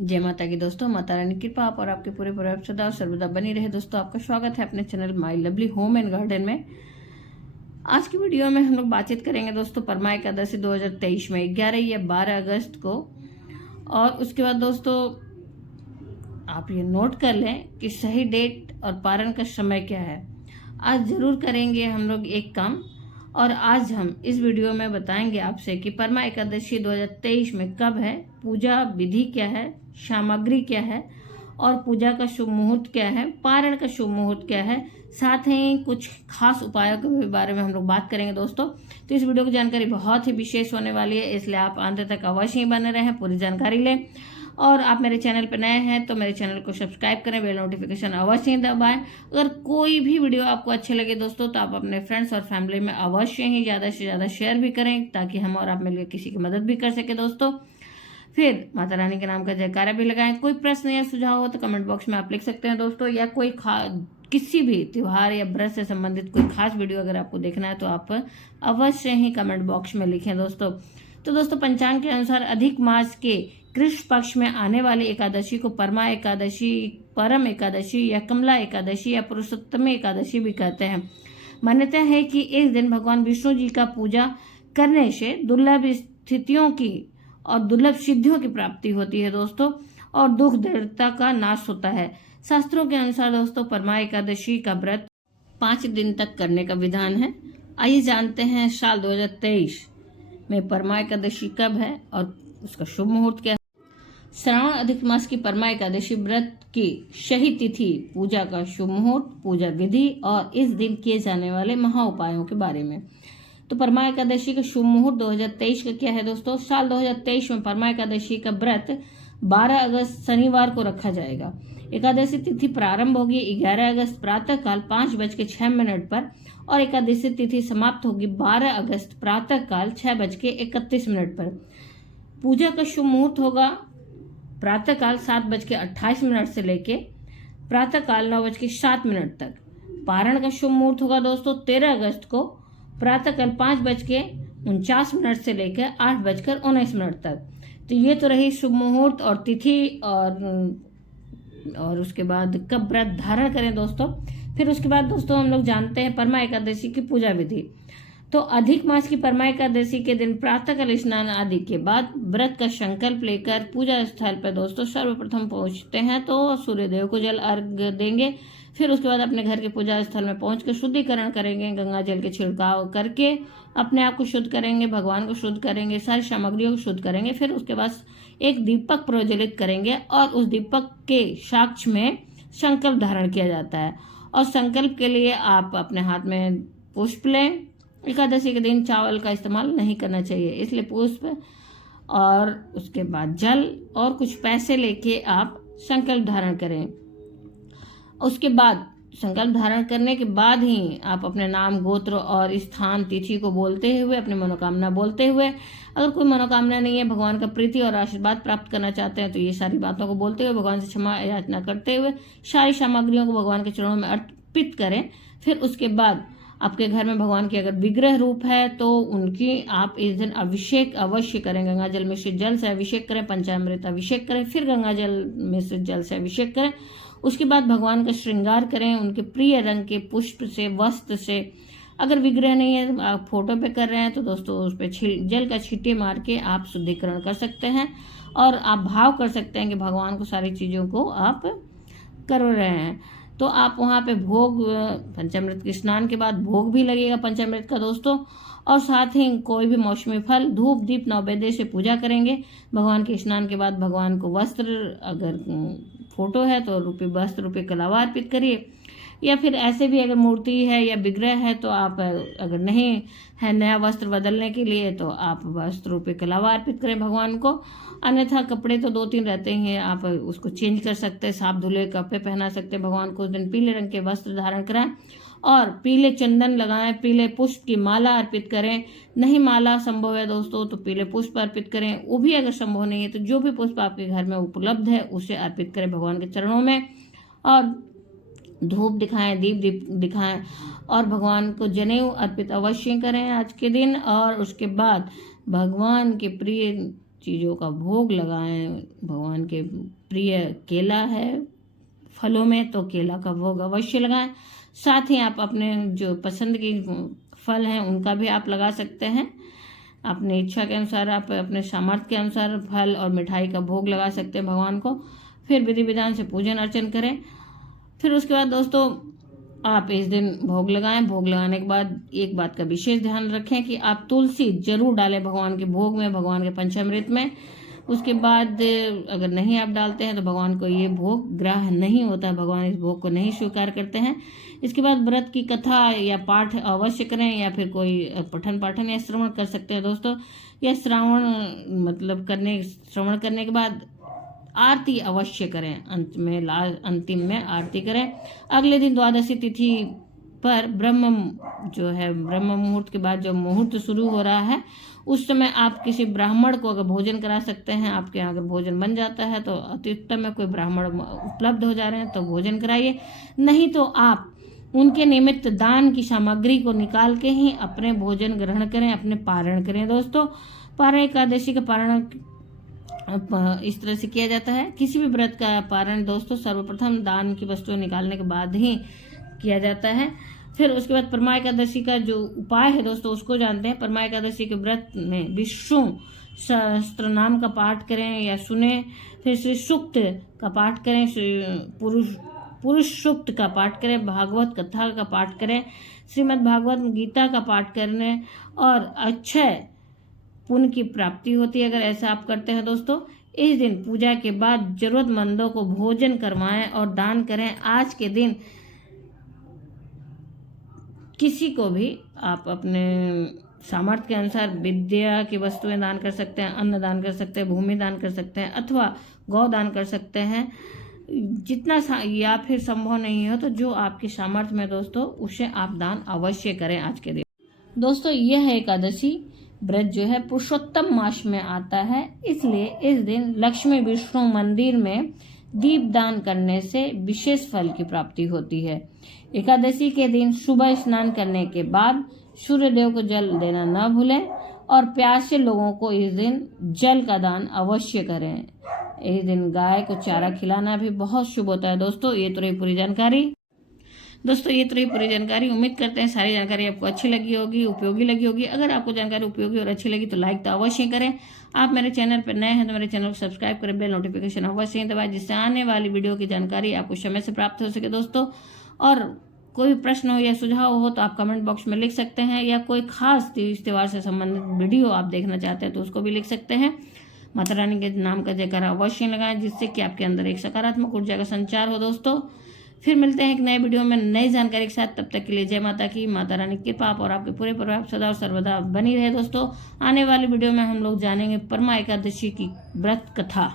जय माता की दोस्तों। माता रानी की कृपा आप और आपके पूरे परिवार सदा और सर्वदा बनी रहे। दोस्तों, आपका स्वागत है अपने channel my lovely home and garden में। आज की वीडियो में हम लोग बातचीत करेंगे दोस्तों परमा एकादशी 2023 में 11 या 12 अगस्त को। और उसके बाद दोस्तों आप ये नोट कर लें कि सही डेट और पारण का समय क्या है। आज जरूर करेंगे हम लोग एक काम, और आज हम इस वीडियो में बताएंगे आपसे कि परमा एकादशी 2023 में कब है, पूजा विधि क्या है, सामग्री क्या है और पूजा का शुभ मुहूर्त क्या है, पारण का शुभ मुहूर्त क्या है, साथ ही कुछ खास उपायों के बारे में हम लोग बात करेंगे दोस्तों। तो इस वीडियो की जानकारी बहुत ही विशेष होने वाली है, इसलिए आप अंत तक अवश्य ही बने रहें, पूरी जानकारी लें। और आप मेरे चैनल पर नए हैं तो मेरे चैनल को सब्सक्राइब करें, बेल नोटिफिकेशन अवश्य ही दबाएं। अगर कोई भी वीडियो आपको अच्छे लगे दोस्तों तो आप अपने फ्रेंड्स और फैमिली में अवश्य ही ज़्यादा से ज़्यादा शेयर भी करें, ताकि हम और आप मिलकर किसी की मदद भी कर सके दोस्तों। फिर माता रानी के नाम का जयकारा भी लगाएं। कोई प्रश्न या सुझाव हो तो कमेंट बॉक्स में आप लिख सकते हैं दोस्तों, या कोई किसी भी त्योहार या व्रत से संबंधित कोई खास वीडियो अगर आपको देखना है तो आप अवश्य ही कमेंट बॉक्स में लिखें दोस्तों। तो दोस्तों, पंचांग के अनुसार अधिक मास के कृष्ण पक्ष में आने वाली एकादशी को परमा एकादशी, परम एकादशी या कमला एकादशी या पुरुषोत्तम एकादशी भी कहते हैं। मान्यता है कि इस दिन भगवान विष्णु जी का पूजा करने से दुर्लभ स्थितियों की और दुर्लभ सिद्धियों की प्राप्ति होती है दोस्तों, और दुख दरिद्रता का नाश होता है। शास्त्रों के अनुसार दोस्तों परमा एकादशी का व्रत 5 दिन तक करने का विधान है। आइए जानते हैं साल 2023 में परमा एकादशी कब है और उसका शुभ मुहूर्त क्या है। श्रावण अधिक मास की परमा एकादशी व्रत की सही तिथि, पूजा का शुभ मुहूर्त, पूजा विधि और इस दिन किए जाने वाले महा उपायों के बारे में। तो परमा एकादशी का शुभ मुहूर्त 2023 का क्या है दोस्तों। साल 2023 में परमा एकादशी का व्रत 12 अगस्त शनिवार को रखा जाएगा। एकादशी तिथि प्रारंभ होगी 11 अगस्त प्रातः काल 5:06 पर और एकादशी तिथि समाप्त होगी 12 अगस्त प्रातः काल 6:31 पर। पूजा का शुभ मुहूर्त होगा प्रातः काल 7:28 से लेके प्रातः काल 9:07 तक। पारण का शुभ मुहूर्त होगा दोस्तों 13 अगस्त को प्रातः काल 5:49 से लेकर 8:19 तक। तो ये तो रही शुभ मुहूर्त और तिथि और उसके बाद कब व्रत धारण करें दोस्तों। फिर उसके बाद दोस्तों हम लोग जानते हैं परमा एकादशी की पूजा विधि। तो अधिक मास की परमा एकादशी के दिन प्रातःकाल स्नान आदि के बाद व्रत का संकल्प लेकर पूजा स्थल पर दोस्तों सर्वप्रथम पहुंचते हैं तो सूर्यदेव को जल अर्घ्य देंगे। फिर उसके बाद अपने घर के पूजा स्थल में पहुंचकर शुद्धिकरण करेंगे, गंगा जल के छिड़काव करके अपने आप को शुद्ध करेंगे, भगवान को शुद्ध करेंगे, सारी सामग्रियों को शुद्ध करेंगे। फिर उसके बाद एक दीपक प्रज्वलित करेंगे और उस दीपक के साक्ष्य में संकल्प धारण किया जाता है। और संकल्प के लिए आप अपने हाथ में पुष्प लें। एकादशी के दिन चावल का इस्तेमाल नहीं करना चाहिए, इसलिए पुष्प और उसके बाद जल और कुछ पैसे लेके आप संकल्प धारण करें। उसके बाद संकल्प धारण करने के बाद ही आप अपने नाम, गोत्र और स्थान, तिथि को बोलते हुए अपनी मनोकामना बोलते हुए, अगर कोई मनोकामना नहीं है, भगवान का प्रीति और आशीर्वाद प्राप्त करना चाहते हैं तो ये सारी बातों को बोलते हुए, भगवान से क्षमा याचना करते हुए सारी सामग्रियों को भगवान के चरणों में अर्पित करें। फिर उसके बाद आपके घर में भगवान की अगर विग्रह रूप है तो उनकी आप इस दिन अभिषेक अवश्य करें। गंगा जल में से जल से अभिषेक करें, पंचामृत अभिषेक करें, फिर गंगा जल में से जल से अभिषेक करें। उसके बाद भगवान का श्रृंगार करें उनके प्रिय रंग के पुष्प से, वस्त्र से। अगर विग्रह नहीं है, आप फोटो पे कर रहे हैं तो दोस्तों उस पर जल का छींटे मार के आप शुद्धिकरण कर सकते हैं और आप भाव कर सकते हैं कि भगवान को सारी चीज़ों को आप कर रहे हैं। तो आप वहाँ पे भोग, पंचामृत के स्नान के बाद भोग भी लगेगा पंचामृत का दोस्तों, और साथ ही कोई भी मौसमी फल, धूप, दीप, नैवेद्य से पूजा करेंगे। भगवान के स्नान के बाद भगवान को वस्त्र, अगर फोटो है तो वस्त्र रूपी कलावा अर्पित करिए, या फिर ऐसे भी अगर मूर्ति है या विग्रह है तो आप, अगर नहीं है नया वस्त्र बदलने के लिए तो आप वस्त्र रूपी कलावा अर्पित करें भगवान को। अन्यथा कपड़े तो 2-3 रहते हैं, आप उसको चेंज कर सकते हैं, साफ धुले कपड़े पहना सकते हैं भगवान को। उस दिन पीले रंग के वस्त्र धारण कराएं और पीले चंदन लगाएं, पीले पुष्प की माला अर्पित करें। नहीं माला संभव है दोस्तों तो पीले पुष्प अर्पित करें। वो भी अगर संभव नहीं है तो जो भी पुष्प आपके घर में उपलब्ध है उसे अर्पित करें भगवान के चरणों में, और धूप दिखाएं, दीप दिखाएं और भगवान को जनेऊ अर्पित अवश्य करें आज के दिन। और उसके बाद भगवान के प्रिय चीज़ों का भोग लगाएं। भगवान के प्रिय केला है फलों में, तो केला का भोग अवश्य लगाएं। साथ ही आप अपने जो पसंद की फल हैं उनका भी आप लगा सकते हैं। अपनी इच्छा के अनुसार, आप अपने सामर्थ्य के अनुसार फल और मिठाई का भोग लगा सकते हैं भगवान को। फिर विधि विधान से पूजन अर्चन करें। फिर उसके बाद दोस्तों आप इस दिन भोग लगाएं। भोग लगाने के बाद एक बात का विशेष ध्यान रखें कि आप तुलसी जरूर डालें भगवान के भोग में, भगवान के पंचामृत में। उसके बाद अगर नहीं आप डालते हैं तो भगवान को ये भोग ग्राह्य नहीं होता है, भगवान इस भोग को नहीं स्वीकार करते हैं। इसके बाद व्रत की कथा या पाठ अवश्य करें, या फिर कोई पठन पाठन या श्रवण कर सकते हैं दोस्तों। या श्रवण करने के बाद आरती अवश्य करें। अंतिम में आरती करें। अगले दिन द्वादशी तिथि पर ब्रह्म मुहूर्त के बाद जो मुहूर्त शुरू हो रहा है, उस समय आप किसी ब्राह्मण को अगर भोजन करा सकते हैं, आपके यहाँ अगर भोजन बन जाता है तो अति उत्तम है। कोई ब्राह्मण उपलब्ध हो जा रहे हैं तो भोजन कराइए, नहीं तो आप उनके निमित्त दान की सामग्री को निकाल के ही अपने भोजन ग्रहण करें, अपने पारण करें दोस्तों। पारण एकादशी का पारण इस तरह से किया जाता है। किसी भी व्रत का पारण दोस्तों सर्वप्रथम दान की वस्तुएं निकालने के बाद ही किया जाता है। फिर उसके बाद परमा एकादशी का जो उपाय है दोस्तों उसको जानते हैं। परमा एकादशी के व्रत में विष्णु सहस्त्र नाम का पाठ करें या सुने। फिर श्री सूक्त का पाठ करें, पुरुष सूक्त का पाठ करें, भागवत कथा का पाठ करें, श्रीमद् भागवत गीता का पाठ करने और अक्षय पुण्य की प्राप्ति होती है अगर ऐसा आप करते हैं दोस्तों। इस दिन पूजा के बाद जरूरतमंदों को भोजन करवाएं और दान करें। आज के दिन किसी को भी आप अपने सामर्थ्य के अनुसार विद्या की वस्तुएं दान कर सकते हैं, अन्न दान कर सकते हैं, भूमि दान कर सकते हैं, अथवा गौ दान कर सकते हैं। जितना या फिर संभव नहीं हो तो जो आपकी सामर्थ्य में दोस्तों उसे आप दान अवश्य करें आज के दिन। दोस्तों यह एकादशी व्रत जो है पुरुषोत्तम मास में आता है, इसलिए इस दिन लक्ष्मी विष्णु मंदिर में दीपदान करने से विशेष फल की प्राप्ति होती है। एकादशी के दिन सुबह स्नान करने के बाद सूर्य देव को जल देना न भूलें और प्यासे लोगों को इस दिन जल का दान अवश्य करें। इस दिन गाय को चारा खिलाना भी बहुत शुभ होता है दोस्तों। ये तो रही पूरी जानकारी। उम्मीद करते हैं सारी जानकारी आपको अच्छी लगी होगी, उपयोगी लगी होगी। अगर आपको जानकारी उपयोगी और अच्छी लगी तो लाइक तो अवश्य करें। आप मेरे चैनल पर नए हैं तो मेरे चैनल को सब्सक्राइब करें, बेल नोटिफिकेशन अवश्य दबाएं, जिससे आने वाली वीडियो की जानकारी आपको समय से प्राप्त हो सके दोस्तों। और कोई प्रश्न हो या सुझाव हो तो आप कमेंट बॉक्स में लिख सकते हैं, या कोई खास त्योहार से संबंधित वीडियो आप देखना चाहते हैं तो उसको भी लिख सकते हैं। माता रानी के नाम का जयकारा अवश्य लगाएं, जिससे कि आपके अंदर एक सकारात्मक ऊर्जा का संचार हो दोस्तों। फिर मिलते हैं एक नए वीडियो में नई जानकारी के साथ। तब तक के लिए जय माता की। माता रानी की कृपा और आपके पूरे परिवार सदा और सर्वदा बनी रहे दोस्तों। आने वाली वीडियो में हम लोग जानेंगे परमा एकादशी की व्रत कथा।